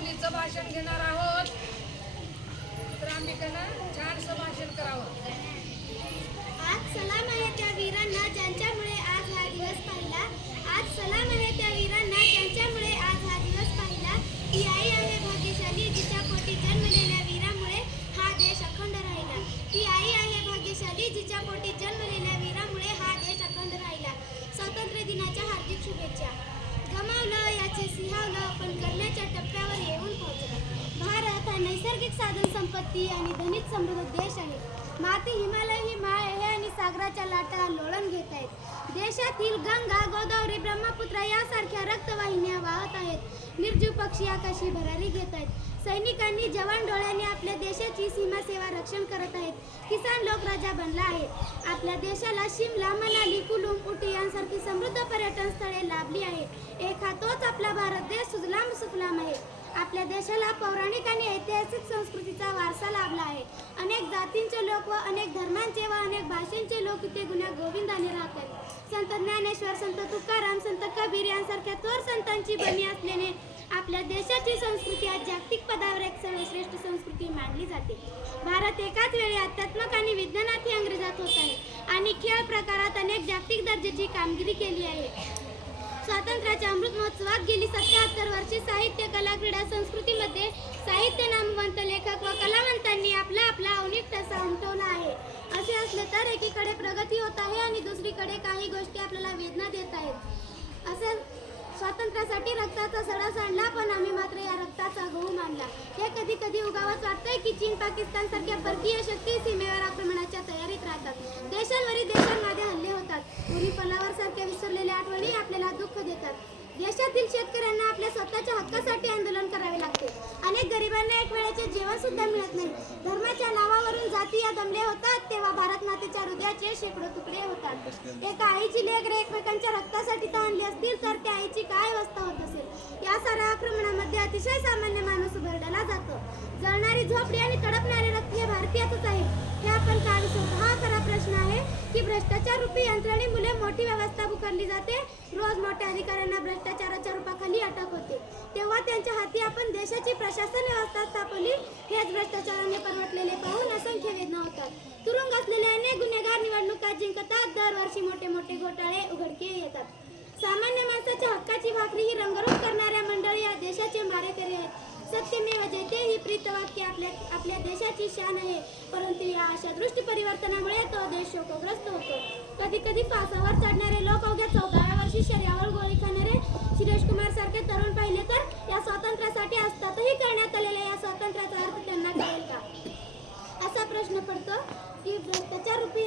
मुलीचं भाषण घेणार आहोत. तर आम्ही त्यांना छानसं भाषण करावं. संपत्ती आणि धनिक समृद्ध देश आहे. माती हिमालय ही माळ आहे आणि सागराच्या लाटा लोळण घेत आहेत. देशातील गंगा गोदावरी ब्रह्मपुत्रा यासारख्या रक्तवाहिन्या वाहत आहेत. निर्जीव पक्षी आकाशी भरारी घेत आहेत. सैनिकांनी जवान डोळ्यांनी आपल्या देशाची सीमा सेवा रक्षण करत आहेत. किसान लोक राजा बनला आहे. आपल्या देशाला शिमला मनाली कुलूम उटी यांसारखी समृद्ध पर्यटन स्थळे लाभली आहेत. एक हा तोच आपला भारत देश सुजलाम सुफलाम आहे. आपल्या देशाला पौराणिक आणि ऐतिहासिक संस्कृतीचा वारसा लाभला आहे. अनेक जातींचे लोक व अनेक धर्मांचे व अनेक भाषांचे लोक इथे गुन्ह्या गोविंदाने राहतात. संत ज्ञानेश्वर संत तुकाराम संत कबीर यांसारख्या थोर संतांची बनी असल्याने आपल्या देशाची संस्कृती आज जागतिक पदावर एक सर्वश्रेष्ठ संस्कृती मानली जाते. भारत एकाच वेळी अध्यात्मक आणि विज्ञानातही अंग्रेजात होत आहे आणि खेळ प्रकारात अनेक जागतिक दर्जाची कामगिरी केली आहे. स्वातंत्र्याच्या अमृत महोत्सवात गेली सत्याहत्तर वर्षे साहित्य कला क्रीडा संस्कृतीमध्ये साहित्य नामवंत लेखक व कलावंतांनी आपला आपला अवनिक ठसा उमटवला आहे. असे असले तर एकीकडे प्रगती होत आहे आणि दुसरीकडे काही गोष्टी आपल्याला वेदना देत आहेत. असे स्वातंत्र्यासाठी रक्ताचा सडा सांडला पण आम्ही मात्र या रक्ताचा गहू मानला. हे कधी कधी उगावच वाटतंय की चीन पाकिस्तान सारख्या परकीय शक्ती सीमेवर आक्रमणाच्या तयारीत राहतात. देशांवरील देशांमध्ये हल्ले होतात. उरी पलावर सारख्या विसरलेल्या आठवणी आपल्याला दुःख देतात. देशातील शेतकऱ्यांना आपल्या स्वतःच्या हक्कासाठी आंदोलन करावे लागते. अनेक गरिबांना एक वेळेचे जेवण सुद्धा मिळत नाही. धर्माच्या नावावरून जाती या दमले होतात तेव्हा भारत मातेच्या हृदयाचे शेकडो तुकडे होतात. एका आईची लेकरे एकमेकांच्या रक्तासाठी ताणली असतील तर त्या आईची काय अवस्था होत असेल? या साऱ्या आक्रमणामध्ये अतिशय सामान्य माणूस उभरडला जातो. जळणारी झोपडी आणि तडपणारे रक्त हे भारतीयातच आहे. हे आपण का विसरतो हा खरा प्रश्न आहे की भ्रष्टाचार रूपी यंत्रणेमुळे मोठी व्यवस्था पुकारली जाते. रोज मोठ्या अधिकाऱ्यांना भ्रष्टाचाराच्या रूपाखाली अटक होते. तेव्हा त्यांच्या हाती आपण देशाची प्रशासन व्यवस्था स्थापली. हेच भ्रष्टाचाराने परवटलेले पाहून असंख्य वेदना होतात. तुरुंग असलेले अनेक गुन्हेगार निवडणुका जिंकतात. दरवर्षी मोठे मोठे घोटाळे उघडकीस येतात. सामान्य माणसाच्या हक्काची भाकरी ही रंगरूप करणाऱ्या मंडळी या देशाचे मारेकरी आहेत. सत्यमेव जयते ही प्रीतवाक्य आपल्या आपल्या देशाची शान आहे. परंतु या अशा दृष्टी परिवर्तनामुळे तो देश शोकग्रस्त होतो. कधी कधी फासावर चढणारे लोक अवघ्या चौदाव्या वर्षी शरीरावर गोळी खाणारे सुरेश कुमार सारखे तरुण पाहिले तर या स्वातंत्र्यासाठी असतातही करण्यात आलेल्या या स्वातंत्र्याचा अर्थ त्यांना कळेल का? असा प्रश्न पडतो की भ्रष्टाचार रुपये